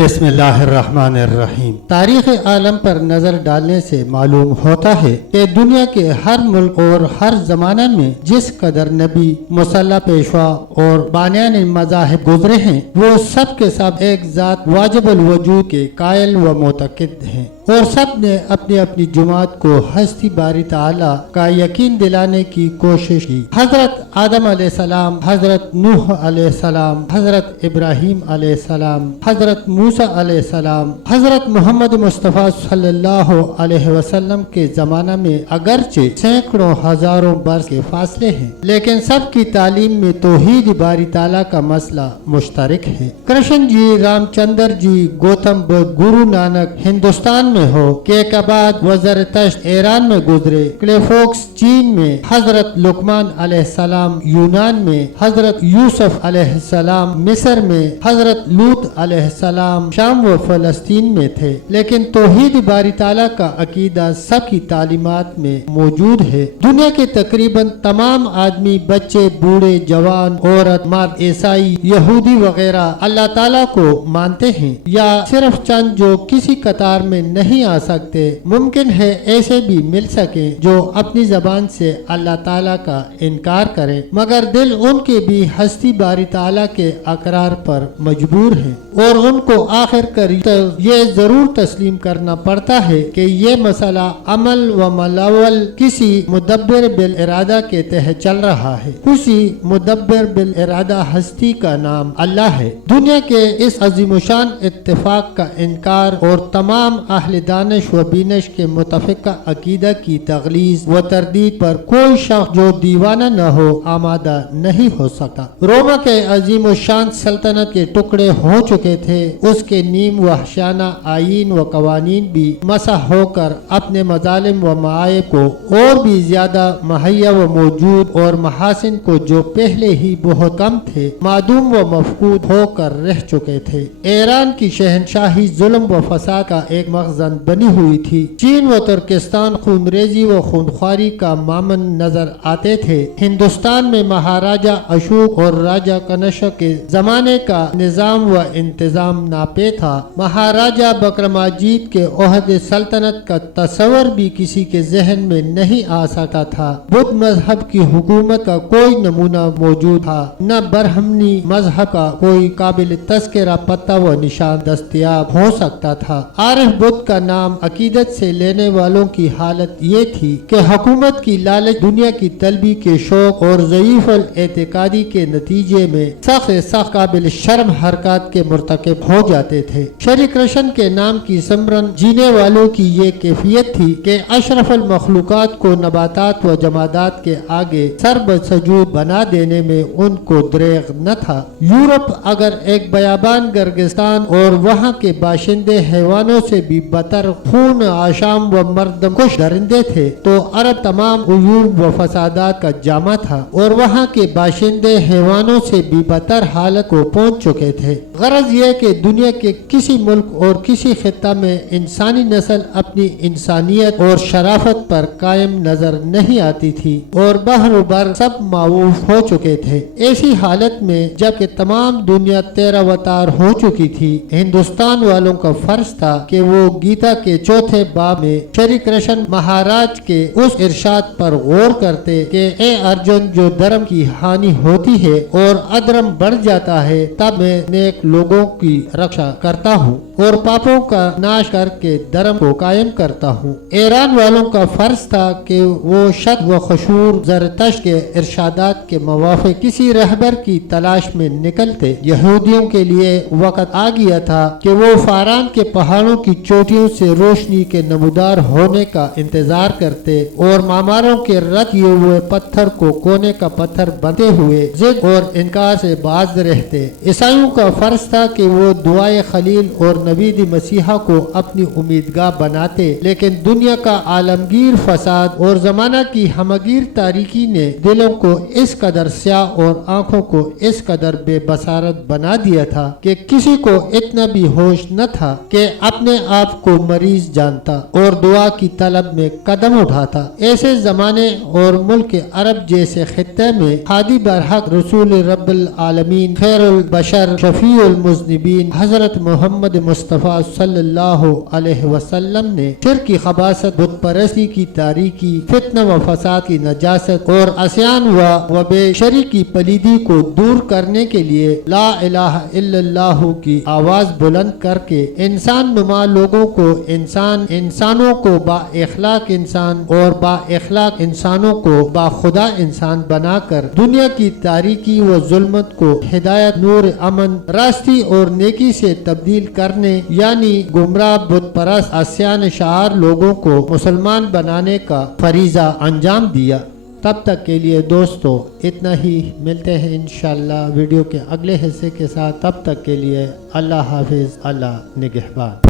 بسم اللہ الرحمن الرحیم۔ تاریخ عالم پر نظر ڈالنے سے معلوم ہوتا ہے کہ دنیا کے ہر ملک اور ہر زمانہ میں جس قدر نبی، مسلح پیشوا اور بانیان مذاہب گزرے ہیں، وہ سب کے سب ایک ذات واجب الوجود کے قائل و معتقد ہیں، اور سب نے اپنی اپنی جماعت کو ہستی باری تعالی کا یقین دلانے کی کوشش کی۔ حضرت آدم علیہ السلام، حضرت نوح علیہ السلام، حضرت ابراہیم علیہ السلام، حضرت موسیٰ علیہ السلام، حضرت محمد مصطفیٰ صلی اللہ علیہ وسلم کے زمانہ میں اگرچہ سینکڑوں ہزاروں برس کے فاصلے ہیں، لیکن سب کی تعلیم میں توحید باری تعالیٰ کا مسئلہ مشترک ہے۔ کرشن جی، رام چندر جی، گوتم بدھ، گرو نانک ہندوستان میں ہو، کیکاباد وزرتشت ایران میں گزرے، کلیفوکس چین میں، حضرت لقمان علیہ السلام یونان میں، حضرت یوسف علیہ السلام مصر میں، حضرت لوط علیہ السلام شام و فلسطین میں تھے، لیکن توحید باری تعالیٰ کا عقیدہ سب کی تعلیمات میں موجود ہے۔ دنیا کے تقریباً تمام آدمی، بچے، بوڑھے، جوان، عورت، مرد، عیسائی، یہودی وغیرہ اللہ تعالیٰ کو مانتے ہیں، یا صرف چند جو کسی قطار میں نہیں آ سکتے۔ ممکن ہے ایسے بھی مل سکیں جو اپنی زبان سے اللہ تعالیٰ کا انکار کریں، مگر دل ان کے بھی ہستی باری تعالیٰ کے اقرار پر مجبور ہیں، اور ان کو آخر کر یہ ضرور تسلیم کرنا پڑتا ہے کہ یہ مسئلہ عمل و ملاول کسی مدبر بالارادہ کے تحت چل رہا ہے۔ اسی مدبر بالارادہ ہستی کا نام اللہ ہے۔ دنیا کے اس عظیم شان اتفاق کا انکار اور تمام اہل دانش و بینش کے متفقہ عقیدہ کی تغلیظ و تردید پر کوئی شخص جو دیوانہ نہ ہو آمادہ نہیں ہو سکتا۔ روما کے عظیم و شان سلطنت کے ٹکڑے ہو چکے تھے، اس کے نیم وحشیانہ آئین و قوانین بھی مسح ہو کر اپنے مظالم و معائب کو اور بھی زیادہ مہیا و موجود، اور محاسن کو جو پہلے ہی بہت کم تھے معدوم و مفقود ہو کر رہ چکے تھے۔ ایران کی شہنشاہی ظلم و فساد کا ایک مخزن بنی ہوئی تھی۔ چین و ترکستان خونریزی و خونخواری کا مامن نظر آتے تھے۔ ہندوستان میں مہاراجہ اشوک اور راجہ کنشک کے زمانے کا نظام و انتظام ناپے تھا۔ مہاراجہ بکرماجیت کے عہد سلطنت کا تصور بھی کسی کے ذہن میں نہیں آ سکتا تھا۔ بدھ مذہب کی حکومت کا کوئی نمونہ موجود تھا، نہ برہمنی مذہب کا کوئی قابل تذکرہ پتہ و نشان دستیاب ہو سکتا تھا۔ عارف بدھ کا نام عقیدت سے لینے والوں کی حالت یہ تھی کہ حکومت کی لالچ، دنیا کی طلبی کے شوق اور ضعیف الاعتقادی کے نتیجے میں سخت قابل شرم حرکات کے مرتکب ہو جاتے تھے۔ شری کرشن کے نام کی سمرن جینے والوں کی یہ کیفیت تھی کہ اشرف المخلوقات کو نباتات و جمادات کے آگے سر بسجود بنا دینے میں ان کو دریغ نہ تھا۔ یورپ اگر ایک بیابان گرگستان اور وہاں کے باشندے حیوانوں سے بھی بدتر خون آشام و مردم کش درندے تھے، تو عرب تمام عیوب و فسادات کا جامع تھا، اور وہاں کے باشندے حیوانوں سے بھی بدتر حالت کو پہنچ چکے تھے۔ غرض یہ کہ دنیا کے کسی ملک اور کسی خطہ میں انسانی نسل اپنی انسانیت اور شرافت پر قائم نظر نہیں آتی تھی، اور بحر و بر سب معوف ہو چکے تھے۔ ایسی حالت میں جب کہ تمام دنیا تیرہ و تار ہو چکی تھی، ہندوستان والوں کا فرض تھا کہ وہ گیتا کے چوتھے باب میں شری کرشن مہاراج کے اس ارشاد پر غور کرتے کہ اے ارجن، جو دھرم کی ہانی ہوتی ہے اور ادھرم بڑھ جاتا ہے، تب میں نیک لوگوں کی رکشا کرتا ہوں اور پاپوں کا ناش کر کے دھرم کو قائم کرتا ہوں۔ ایران والوں کا فرض تھا کہ وہ شد و خشور زرتشت کے ارشادات کے موافق کسی رہبر کی تلاش میں نکلتے۔ یہودیوں کے لیے وقت آ گیا تھا کہ وہ فاران کے پہاڑوں کی چوٹیوں سے روشنی کے نمودار ہونے کا انتظار کرتے، اور ماماروں کے رد کیے ہوئے پتھر کو کونے کا پتھر بنتے ہوئے ضد اور انکار سے باز رہتے۔ عیسائیوں کا فرض تھا کہ وہ دعائے خلیل اور نبید مسیحا کو اپنی امیدگاہ بناتے، لیکن دنیا کا عالمگیر فساد اور زمانہ کی ہمگیر تاریکی نے دلوں کو اس قدر سیاہ اور آنکھوں کو اس قدر بے بصارت بنا دیا تھا کہ کسی کو اتنا بھی ہوش نہ تھا کہ اپنے آپ کو مریض جانتا اور دعا کی طلب میں قدم اٹھاتا۔ ایسے زمانے اور ملک عرب جیسے خطے میں ہادی برحق رسول رب العالمین، خیر البشر، شفیع المذنبین حضرت محمد مصطفیٰ صلی اللہ علیہ وسلم نے شرک کی خباثت، بت پرستی کی تاریکی، فتنہ و فساد کی نجاست اور عصیان و بے شری کی پلیدی کو دور کرنے کے لیے لا الہ الا اللہ کی آواز بلند کر کے انسان نما لوگوں کو انسانوں کو با اخلاق انسان اور با اخلاق انسانوں کو با خدا انسان بنا کر دنیا کی تاریکی و ظلمت کو ہدایت، نور، امن، راستی اور نیکی سے تبدیل کرنے، یعنی گمراہ، بت پرست، عصیان شعار لوگوں کو مسلمان بنانے کا فریضہ انجام دیا۔ تب تک کے لیے دوستو اتنا ہی، ملتے ہیں انشاءاللہ ویڈیو کے اگلے حصے کے ساتھ۔ تب تک کے لیے اللہ حافظ، اللہ نگہبان۔